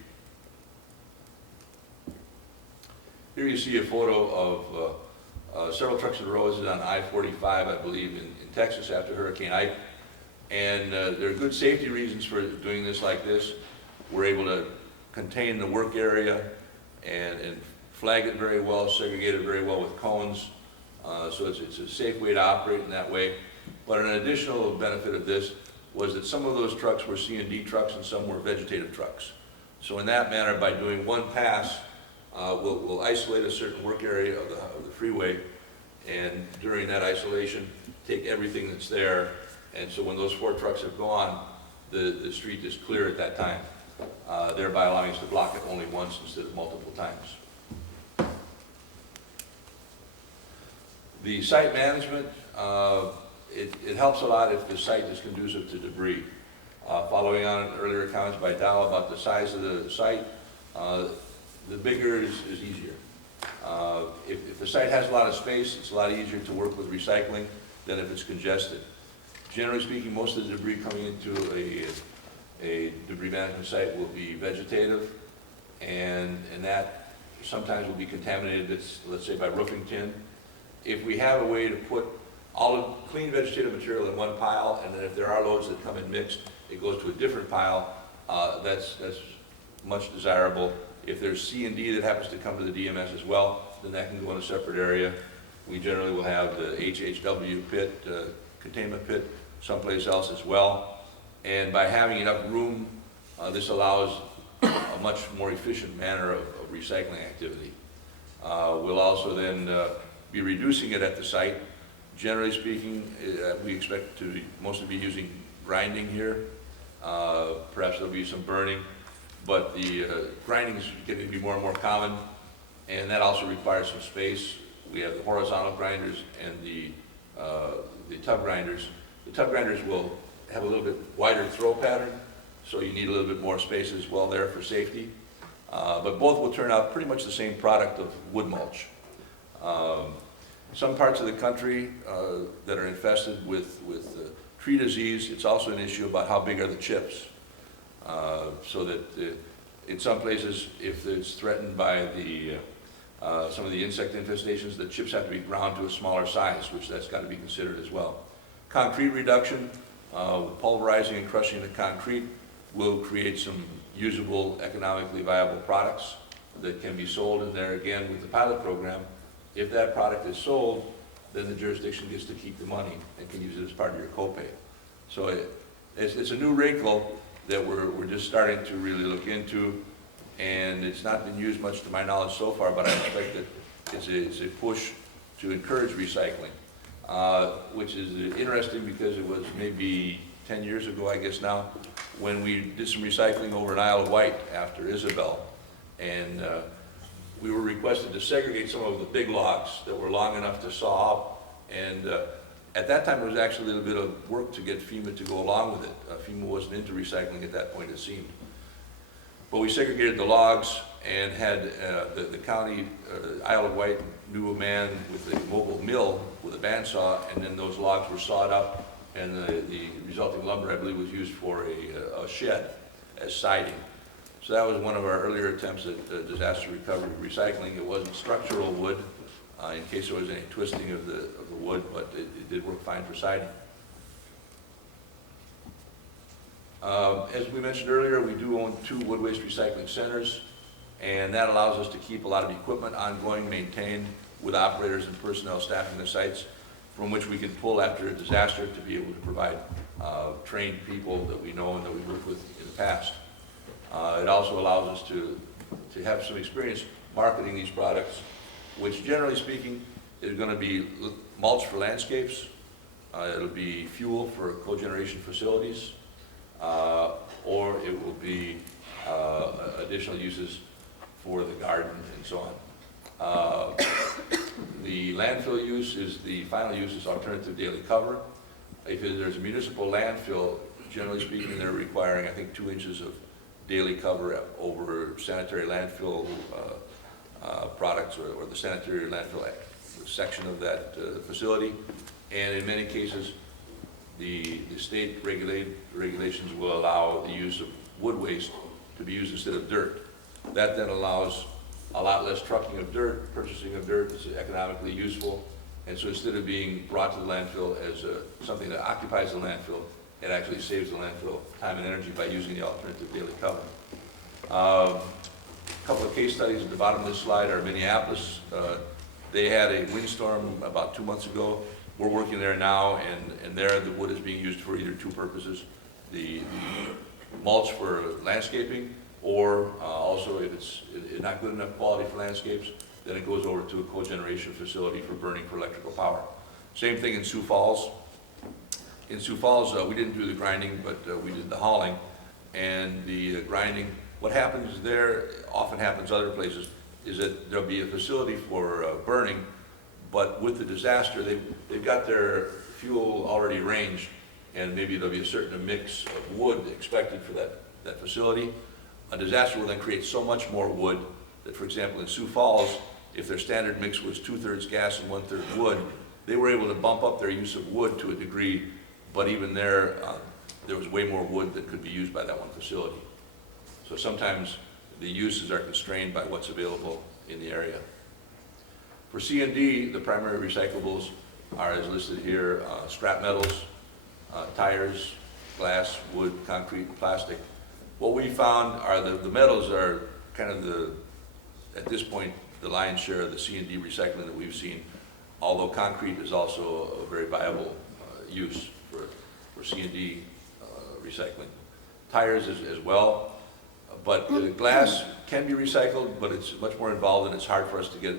Here you see a photo of several trucks in a row. This is on I-45, I believe, in Texas after Hurricane Ike. And there are good safety reasons for doing this like this. We're able to contain the work area and flag it very well, segregate it very well with cones. So it's a safe way to operate in that way. But an additional benefit of this was that some of those trucks were C&D trucks and some were vegetative trucks. So in that manner, by doing one pass, we'll isolate a certain work area of the freeway, and during that isolation, take everything that's there. And so when those 4 trucks have gone, the street is clear at that time, thereby allowing us to block it only once instead of multiple times. The site management, it helps a lot if the site is conducive to debris. Following on earlier comments by Dow about the size of the site, the bigger is easier. If the site has a lot of space, it's a lot easier to work with recycling than if it's congested. Generally speaking, most of the debris coming into a debris management site will be vegetative, and that sometimes will be contaminated, let's say by roofing tin. If we have a way to put all the clean vegetative material in one pile, and then if there are loads that come in mixed, it goes to a different pile, that's much desirable. If there's C&D that happens to come to the DMS as well, then that can go in a separate area. We generally will have the HHW pit, containment pit, someplace else as well. And by having enough room, this allows a much more efficient manner of recycling activity. We'll also then be reducing it at the site. Generally speaking, we expect to mostly be using grinding here. Perhaps there'll be some burning, but the grinding is getting to be more and more common, and that also requires some space. We have the horizontal grinders and the tub grinders. The tub grinders will have a little bit wider throw pattern, so you need a little bit more space as well there for safety. But both will turn out pretty much the same product of wood mulch. Some parts of the country that are infested with tree disease, it's also an issue about how big are the chips. So that in some places, if it's threatened by some of the insect infestations, the chips have to be ground to a smaller size, which that's got to be considered as well. Concrete reduction, pulverizing and crushing the concrete will create some usable, economically viable products that can be sold in there again with the pilot program. If that product is sold, then the jurisdiction gets to keep the money and can use it as part of your copay. So it's a new wrinkle that we're just starting to really look into, and it's not been used much to my knowledge so far, but I expect that it's a push to encourage recycling, which is interesting because it was maybe 10 years ago, I guess now, when we did some recycling over in Isle of Wight after Isabel, and we were requested to segregate some of the big logs that were long enough to saw up, and at that time, it was actually a little bit of work to get FEMA to go along with it. FEMA wasn't into recycling at that point, it seemed. But we segregated the logs and had the county, Isle of Wight, knew a man with a mobile mill with a bandsaw, and then those logs were sawed up, and the resulting lumber, I believe, was used for a shed as siding. So that was one of our earlier attempts at disaster recovery recycling. It wasn't structural wood, in case there was any twisting of the wood, but it did work fine for siding. As we mentioned earlier, we do own 2 wood waste recycling centers, and that allows us to keep a lot of equipment ongoing, maintained, with operators and personnel staffing the sites, from which we can pull after a disaster to be able to provide trained people that we know and that we worked with in the past. It also allows us to have some experience marketing these products, which generally speaking is going to be mulch for landscapes, it'll be fuel for cogeneration facilities, or it will be additional uses for the garden and so on. The landfill use is, the final use is alternative daily cover. If there's a municipal landfill, generally speaking, they're requiring, I think, 2 inches of daily cover over sanitary landfill products or the sanitary landfill section of that facility. And in many cases, the state regulations will allow the use of wood waste to be used instead of dirt. That then allows a lot less trucking of dirt, purchasing of dirt is economically useful. And so instead of being brought to the landfill as something that occupies the landfill, it actually saves the landfill time and energy by using the alternative daily cover. A couple of case studies at the bottom of this slide are Minneapolis. They had a windstorm about 2 months ago. We're working there now, and there the wood is being used for either 2 purposes. The mulch for landscaping, or also if it's not good enough quality for landscapes, then it goes over to a cogeneration facility for burning for electrical power. Same thing in Sioux Falls. In Sioux Falls, we didn't do the grinding, but we did the hauling. And the grinding, what happens there, often happens other places, is that there'll be a facility for burning, but with the disaster, they've got their fuel already arranged, and maybe there'll be a certain mix of wood expected for that facility. A disaster will then create so much more wood that, for example, in Sioux Falls, if their standard mix was 2/3 gas and 1/3 wood, they were able to bump up their use of wood to a degree, but even there was way more wood that could be used by that one facility. So sometimes the uses are constrained by what's available in the area. For C&D, the primary recyclables are, as listed here, scrap metals, tires, glass, wood, concrete, and plastic. What we found are the metals are kind of at this point, the lion's share of the C&D recycling that we've seen, although concrete is also a very viable use for C&D recycling. Tires as well, but the glass can be recycled, but it's much more involved and it's hard for us to get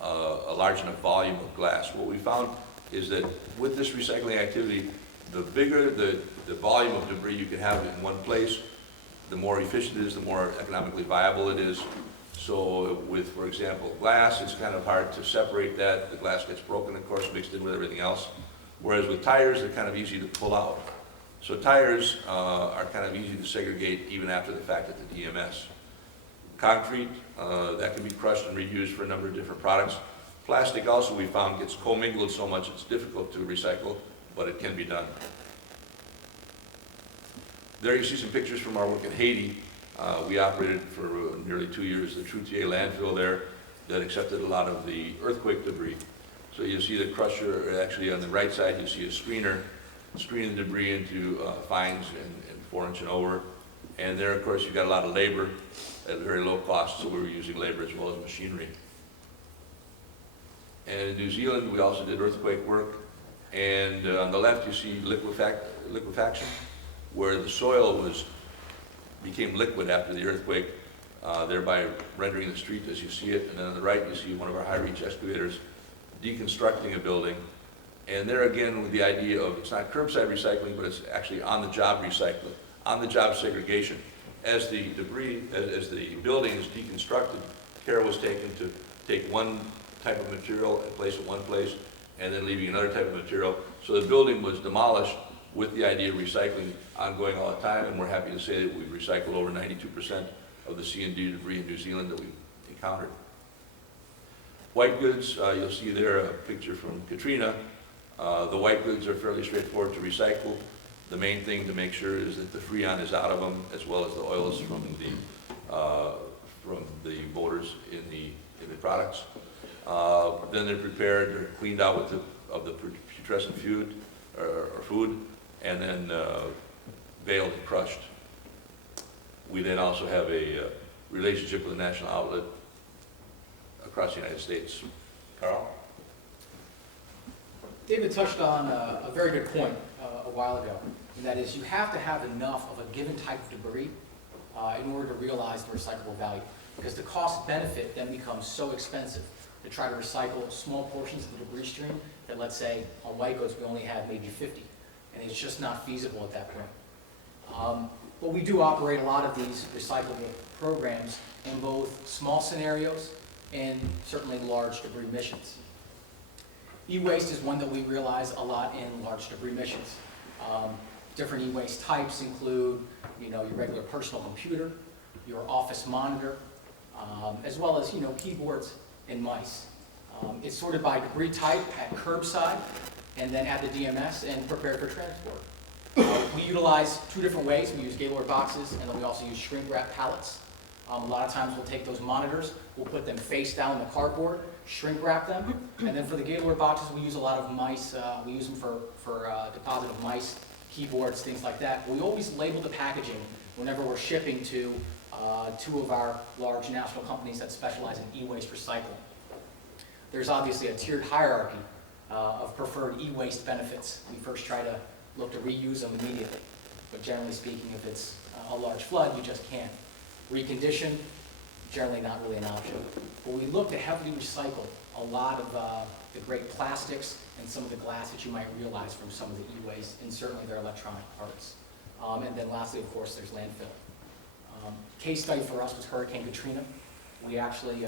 a large enough volume of glass. What we found is that with this recycling activity, the bigger the volume of debris you can have in one place, the more efficient it is, the more economically viable it is. So with, for example, glass, it's kind of hard to separate that. The glass gets broken, of course, mixed in with everything else. Whereas with tires, they're kind of easy to pull out. So tires are kind of easy to segregate even after the fact at the DMS. Concrete, that can be crushed and reused for a number of different products. Plastic also, we found, gets commingled so much it's difficult to recycle, but it can be done. There you see some pictures from our work in Haiti. We operated for nearly 2 years the Troutier landfill there that accepted a lot of the earthquake debris. So you see the crusher, actually on the right side you see a screener screening debris into fines and 4-inch and over. And there, of course, you've got a lot of labor at a very low cost, so we were using labor as well as machinery. And in New Zealand, we also did earthquake work. And on the left, you see liquefaction, where the soil became liquid after the earthquake, thereby rendering the street as you see it. And then on the right, you see one of our high-reach excavators deconstructing a building. And there again, with the idea of it's not curbside recycling, but it's actually on-the-job recycling, on-the-job segregation. As the debris, as the building is deconstructed, care was taken to take one type of material and place it one place, and then leaving another type of material. So the building was demolished with the idea of recycling ongoing all the time, and we're happy to say that we've recycled over 92% of the C&D debris in New Zealand that we've encountered. White goods, you'll see there a picture from Katrina. The white goods are fairly straightforward to recycle. The main thing to make sure is that the Freon is out of them, as well as the oils from the motors in the products. Then they're prepared, they're cleaned out with the putrescent food, and then baled and crushed. We then also have a relationship with a national outlet across the United States. Carl? David touched on a very good point a while ago, and that is you have to have enough of a given type of debris in order to realize the recyclable value, because the cost benefit then becomes so expensive to try to recycle small portions of the debris stream that, let's say, on white goods we only have maybe 50, and it's just not feasible at that point. But we do operate a lot of these recyclable programs in both small scenarios and certainly large debris missions. E-waste is one that we realize a lot in large debris missions. Different e-waste types include, your regular personal computer, your office monitor, as well as, keyboards and mice. It's sorted by debris type at curbside and then at the DMS and prepared for transport. We utilize two different ways. We use Gaylord boxes, and then we also use shrink wrap pallets. A lot of times we'll take those monitors, we'll put them face down in the cardboard, shrink wrap them, and then for the Gaylord boxes we use a lot of mice. We use them for deposit of mice, keyboards, things like that. We always label the packaging whenever we're shipping to two of our large national companies that specialize in e-waste recycling. There's obviously a tiered hierarchy of preferred e-waste benefits. We first try to look to reuse them immediately, but generally speaking, if it's a large flood, you just can't. Recondition, generally not really an option. But we look to heavily recycle a lot of the great plastics and some of the glass that you might realize from some of the e-waste, and certainly their electronic parts. And then lastly, of course, there's landfill. Case study for us was Hurricane Katrina. We actually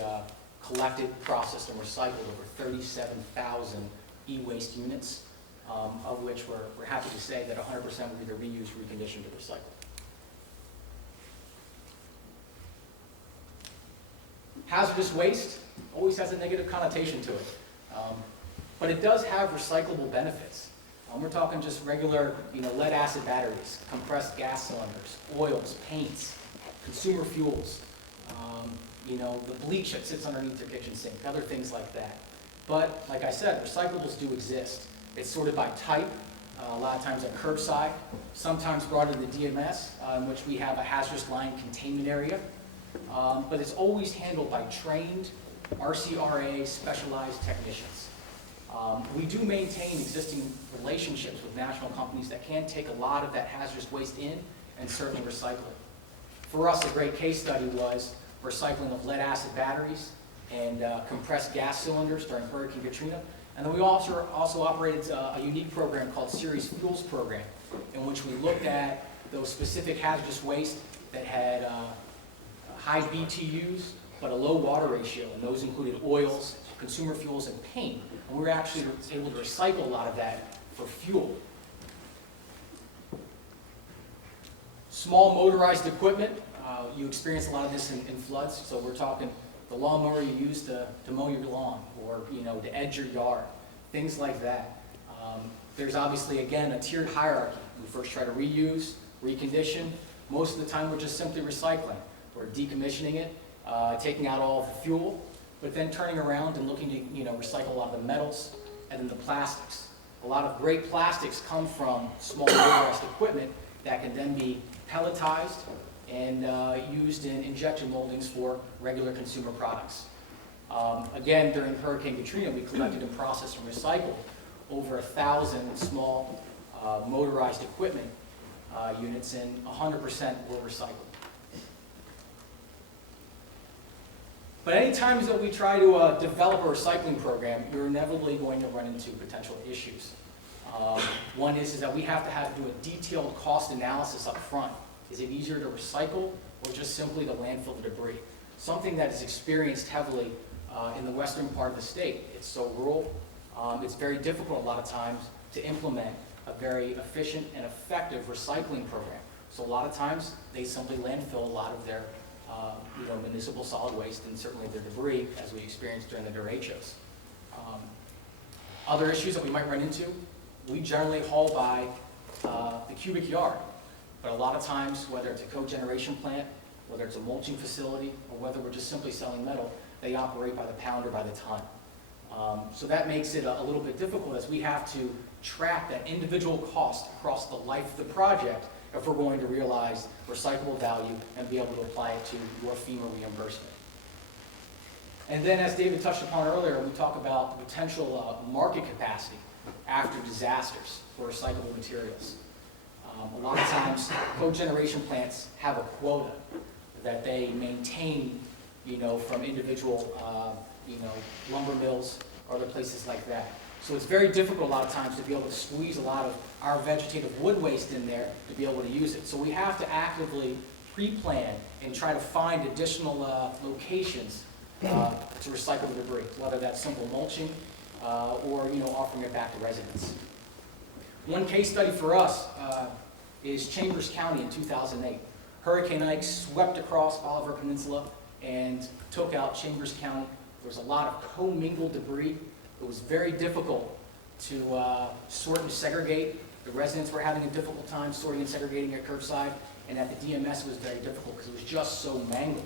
collected, processed, and recycled over 37,000 e-waste units, of which we're happy to say that 100% were either reused, reconditioned, or recycled. Hazardous waste always has a negative connotation to it, but it does have recyclable benefits. We're talking just regular, lead acid batteries, compressed gas cylinders, oils, paints, consumer fuels, the bleach that sits underneath your kitchen sink, other things like that. But like I said, recyclables do exist. It's sorted by type, a lot of times at curbside, sometimes brought into the DMS, in which we have a hazardous line containment area. But it's always handled by trained RCRA specialized technicians. We do maintain existing relationships with national companies that can take a lot of that hazardous waste in and certainly recycle it. For us, a great case study was recycling of lead acid batteries and compressed gas cylinders during Hurricane Katrina. And then we also operated a unique program called Series Fuels Program, in which we looked at those specific hazardous waste that had high BTUs, but a low water ratio, and those included oils, consumer fuels, and paint. And we were actually able to recycle a lot of that for fuel. Small motorized equipment, you experience a lot of this in floods, so we're talking the lawnmower you use to mow your lawn, or to edge your yard, things like that. There's obviously, again, a tiered hierarchy. We first try to reuse, recondition. Most of the time we're just simply recycling. We're decommissioning it, taking out all of the fuel, but then turning around and looking to recycle a lot of the metals and then the plastics. A lot of great plastics come from small motorized equipment that can then be pelletized and used in injection moldings for regular consumer products. Again, during Hurricane Katrina, we collected and processed and recycled over 1,000 small motorized equipment units, and 100% were recycled. But any times that we try to develop a recycling program, you're inevitably going to run into potential issues. One is that we have to do a detailed cost analysis up front. Is it easier to recycle or just simply to landfill the debris? Something that is experienced heavily in the western part of the state. It's so rural. It's very difficult a lot of times to implement a very efficient and effective recycling program. So a lot of times they simply landfill a lot of their municipal solid waste and certainly their debris, as we experienced during the derechos. Other issues that we might run into, we generally haul by the cubic yard, but a lot of times, whether it's a cogeneration plant, whether it's a mulching facility, or whether we're just simply selling metal, they operate by the pound or by the ton. So that makes it a little bit difficult, as we have to track that individual cost across the life of the project if we're going to realize recyclable value and be able to apply it to your FEMA reimbursement. And then, as David touched upon earlier, we talk about the potential market capacity after disasters for recyclable materials. A lot of times, cogeneration plants have a quota that they maintain, from individual, lumber mills or other places like that. So it's very difficult a lot of times to be able to squeeze a lot of our vegetative wood waste in there to be able to use it. So we have to actively pre-plan and try to find additional locations to recycle the debris, whether that's simple mulching or offering it back to residents. One case study for us is Chambers County in 2008. Hurricane Ike swept across Oliver Peninsula and took out Chambers County. There was a lot of commingled debris. It was very difficult to sort and segregate. The residents were having a difficult time sorting and segregating at curbside, and at the DMS it was very difficult because it was just so mangled.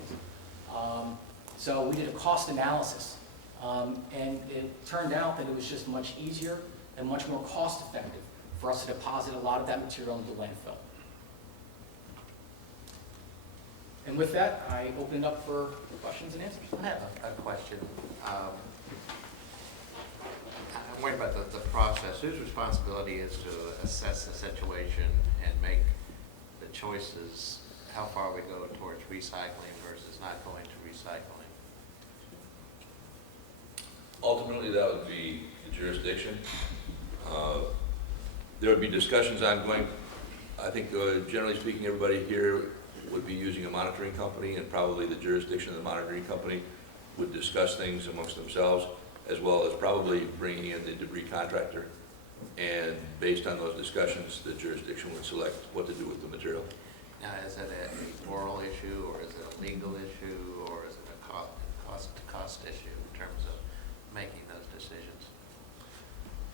So we did a cost analysis, and it turned out that it was just much easier and much more cost effective for us to deposit a lot of that material into the landfill. And with that, I open it up for questions and answers. I have a question. I'm worried about the process. Whose responsibility is to assess the situation and make the choices, how far we go towards recycling versus not going to recycling? Ultimately, that would be the jurisdiction. There would be discussions ongoing. I think, generally speaking, everybody here would be using a monitoring company, and probably the jurisdiction of the monitoring company would discuss things amongst themselves, as well as probably bringing in the debris contractor. And based on those discussions, the jurisdiction would select what to do with the material. Now, is it a moral issue, or is it a legal issue, or is it a cost issue in terms of making those decisions?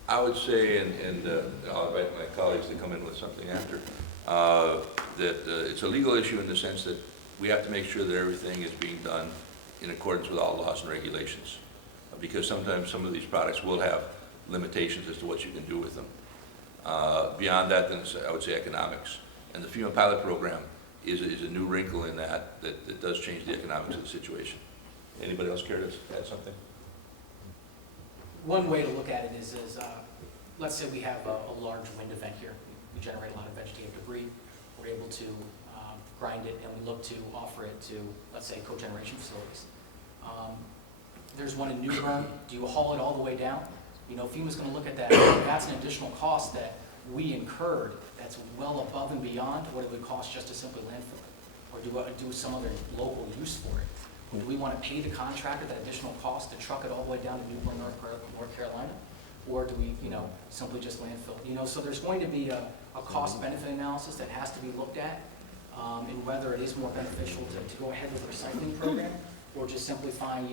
I would say, and I'll invite my colleagues to come in with something after, that it's a legal issue in the sense that we have to make sure that everything is being done in accordance with all laws and regulations. Because sometimes some of these products will have limitations as to what you can do with them. Beyond that, then I would say economics. And the FEMA pilot program is a new wrinkle in that does change the economics of the situation. Anybody else care to add something? One way to look at it is let's say we have a large wind event here. We generate a lot of vegetative debris. We're able to grind it, and we look to offer it to, let's say, cogeneration facilities. There's one in New Bern. Do you haul it all the way down? FEMA's going to look at that. That's an additional cost that we incurred that's well above and beyond what it would cost just to simply landfill it, or do some other local use for it. Do we want to pay the contractor that additional cost to truck it all the way down to New Bern, North Carolina? Or do we, simply just landfill? So there's going to be a cost-benefit analysis that has to be looked at, and whether it is more beneficial to go ahead with the recycling program, or just simply find,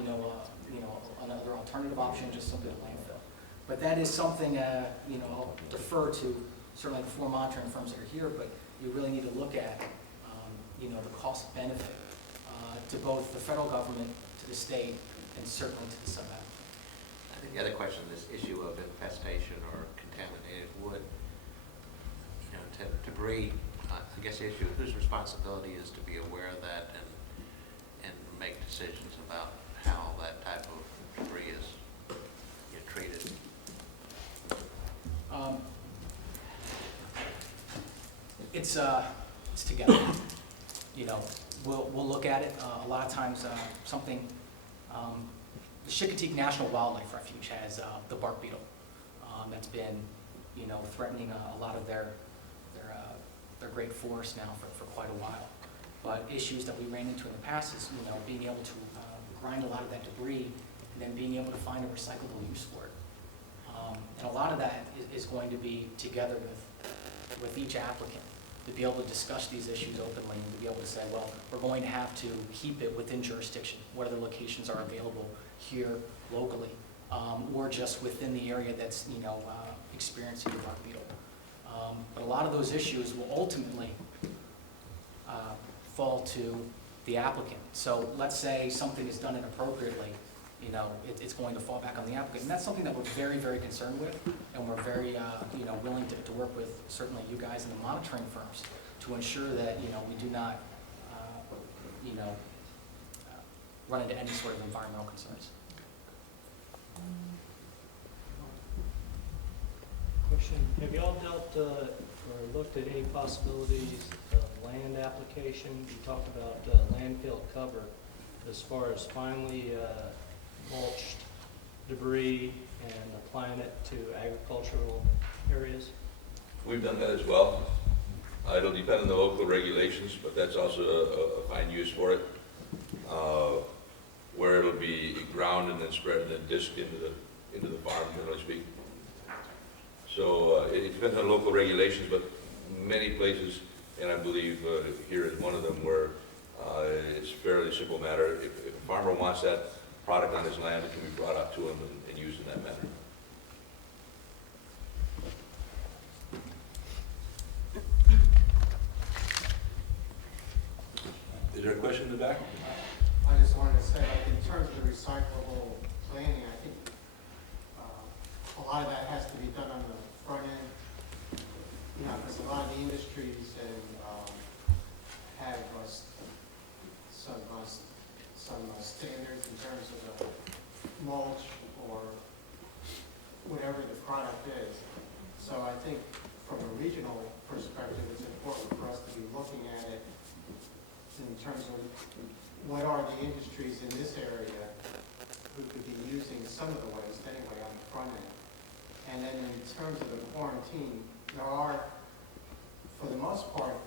another alternative option, just simply a landfill. But that is something, I'll defer to certainly the four monitoring firms that are here, but you really need to look at, the cost-benefit to both the federal government, to the state, and certainly to the sub-app. I think the other question, this issue of infestation or contaminated wood, debris, I guess the issue of whose responsibility is to be aware of that and make decisions about how that type of debris is treated. It's together. We'll look at it. A lot of times, the Chincoteague National Wildlife Refuge has the bark beetle that's been, threatening a lot of their great forests now for quite a while. But issues that we ran into in the past is, being able to grind a lot of that debris and then being able to find a recyclable use for it. And a lot of that is going to be together with each applicant, to be able to discuss these issues openly and to be able to say, well, we're going to have to keep it within jurisdiction. What other locations are available here locally, or just within the area that's, experiencing the bark beetle. But a lot of those issues will ultimately fall to the applicant. So let's say something is done inappropriately, it's going to fall back on the applicant. And that's something that we're very, very concerned with, and we're very, willing to work with certainly you guys and the monitoring firms to ensure that, we do not, run into any sort of environmental concerns. Question, have y'all dealt or looked at any possibilities of land application? You talked about landfill cover as far as finely mulched debris and applying it to agricultural areas? We've done that as well. It'll depend on the local regulations, but that's also a fine use for it. Where it'll be ground and then spread and then disked into the farm, generally speaking. So it depends on local regulations, but many places, and I believe here is one of them, where it's a fairly simple matter. If a farmer wants that product on his land, it can be brought up to him and used in that manner. Is there a question in the back? I just wanted to say, like, in terms of the recyclable planning, I think a lot of that has to be done on the front end. Because a lot of the industries have some standards in terms of the mulch or whatever the product is. So I think from a regional perspective, it's important for us to be looking at it in terms of what are the industries in this area who could be using some of the waste anyway on the front end. And then in terms of the quarantine, there are, for the most part,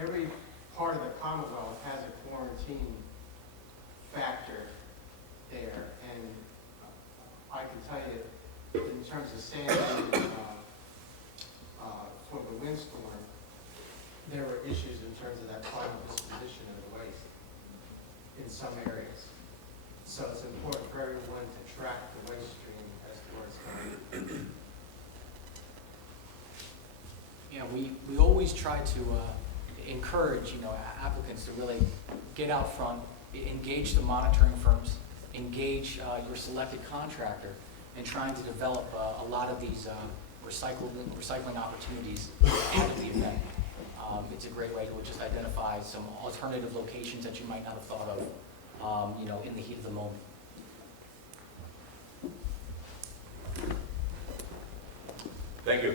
every part of the Commonwealth has a quarantine factor there. And I can tell you, in terms of sanding for the windstorm, there were issues in terms of that final disposition of the waste in some areas. So it's important for everyone to track the waste stream as to where it's going. We always try to encourage, applicants to really get out front, engage the monitoring firms, engage your selected contractor in trying to develop a lot of these recycling opportunities ahead of the event. It's a great way to just identify some alternative locations that you might not have thought of, in the heat of the moment. Thank you.